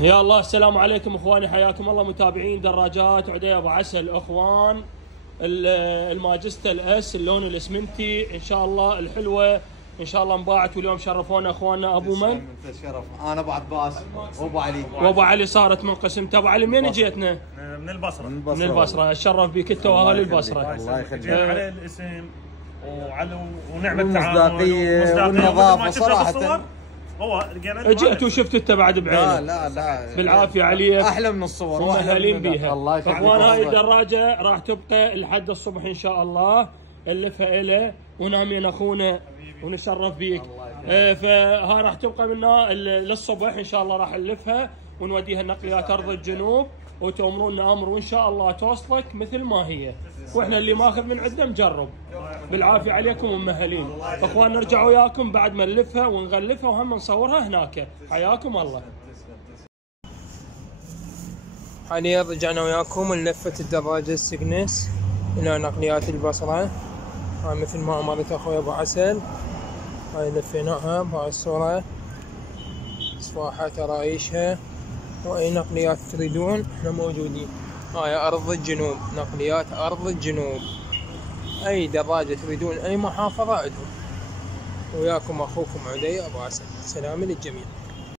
يا الله، السلام عليكم اخواني، حياكم الله متابعين دراجات عدي ابو عسل. اخوان الماجستا الاس اللون الاسمنتي ان شاء الله الحلوه ان شاء الله انباعت، واليوم شرفونا اخواننا ابو من؟ شرف انا ابو عباس وابو علي. وابو علي صارت من قسمته. ابو علي منين جيتنا؟ من البصره. من البصره. اتشرف بك انت واهل البصره. الله يخليك. جينا على الاسم ونعمه والمصداقيه والنظافه صراحه. هو لقينا جيت وشفت انت بعد بعينك. لا بالعافيه عليك، احلى من الصور ومهلين بيها. الله يخليك. اخوان هاي الدراجه راح تبقى لحد الصبح ان شاء الله، نلفها له ونامين اخونا ونشرف بيك. فهاي راح تبقى منا للصبح ان شاء الله، راح نلفها ونوديها نقليات ارض الجنوب وتأمرون امر، وان شاء الله توصلك مثل ما هي، واحنا اللي ماخذ من عندنا مجرب. بالعافيه عليكم ومهلين. اخوان نرجع وياكم بعد ما نلفها ونغلفها وهم نصورها هناك. حياكم الله. حاليا رجعنا وياكم لفة الدراجة السكنس الى نقليات البصرة. هاي مثل ما امرت اخوي ابو عسل، هاي لفيناها بهاي الصورة، صفاحات رايشها، واي نقليات تريدون احنا موجودين. هاي ارض الجنوب، نقليات ارض الجنوب، اي دراجة تريدون اي محافظة عندهم. وياكم اخوكم عدي ابو عسل. سلام للجميع.